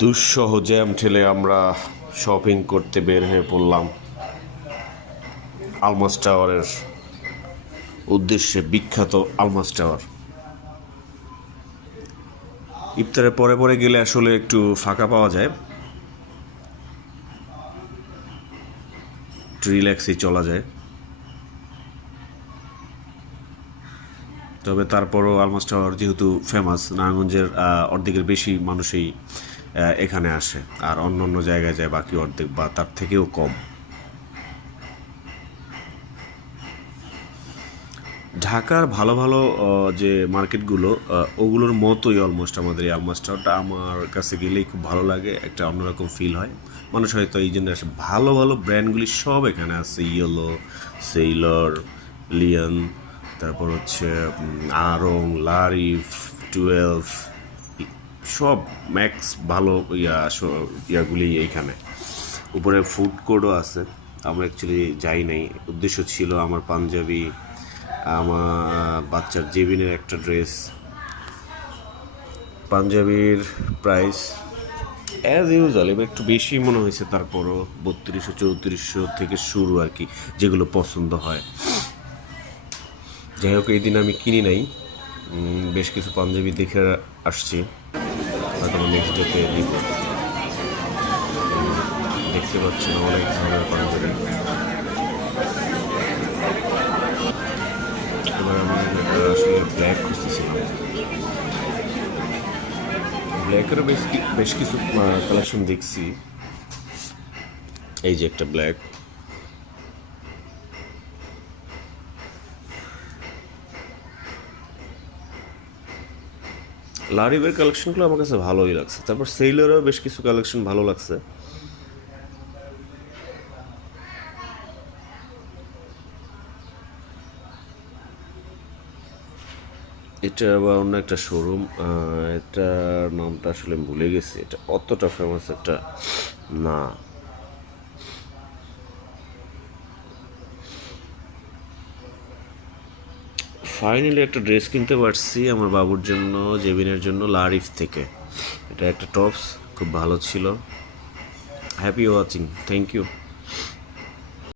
দুঃসহ jam ঠেলে আমরা shopping করতে বের হয়ে পড়লাম আলমাস টাওয়ারের উদ্দেশ্যে। বিখ্যাত আলমাস টাওয়ার। ইফতারের পরে পরে গেলে আসলে একটু ফাঁকা পাওয়া যায়, একটু রিল্যাক্সেই চলা যায়। তবে তারপরও আলমাস টাওয়ার যেহেতু ফেমাস, নারায়ণগঞ্জের অর্ধেকের বেশি মানুষই এখানে আসে, আর অন্য অন্য জায়গায় যায় বাকি অর্ধেক বা তার থেকেও কম। ঢাকার ভালো ভালো যে মার্কেটগুলো, ওগুলোর মতোই অলমোস্ট আমাদের এই আলমাস টাওয়ারটা। আমার কাছে গেলেই খুব ভালো লাগে, একটা অন্যরকম ফিল হয়। মানুষ হয়তো এই জন্য আসে, ভালো ভালো ব্র্যান্ডগুলি সব এখানে আছে। ইয়েলো, সেইলর, লিয়ন, তারপর হচ্ছে আড়ং, লারিফ, 12, সব ম্যাক্স ভালো ইয়াগুলি এইখানে। উপরে ফুড কোর্টও আছে। আমরা অ্যাকচুয়ালি যাই নাই, উদ্দেশ্য ছিল আমার পাঞ্জাবি, আমার বাচ্চার জেবিনের একটা ড্রেস। পাঞ্জাবির প্রাইস অ্যাজ ইউজুয়াল, এবার একটু বেশি মনে হয়েছে, তারপরও 3200-3400 থেকে শুরু আর কি, যেগুলো পছন্দ হয়। যাই হোক, এই দিন আমি কিনি নাই, বেশ কিছু পাঞ্জাবি দেখে আসছি, হয়তো নেক্সট ডেতে নিব। দেখতে পাচ্ছি না অনেক ধরনের পাঞ্জাবি। এবার আমি আসলে ব্ল্যাক খুঁজতেছিলাম, ব্ল্যাকেরও বেশ কিছু কালেকশন দেখছি। এই যে একটা ব্ল্যাক, লারিভের কালেকশনগুলো আমার কাছে ভালোই লাগছে। তারপর সেইলরেও বেশ কিছু কালেকশন ভালো লাগছে। এটা আবার অন্য একটা শোরুম, এটার নামটা আসলে ভুলে গেছি। এটা অতটা ফেমাস একটা না। ফাইনালি একটা ড্রেস কিনতে পারছি আমার বাবুর জন্য, জেবিনের জন্য, লারিফ থেকে। এটা একটা টপস, খুব ভালো ছিল। Happy watching, thank you.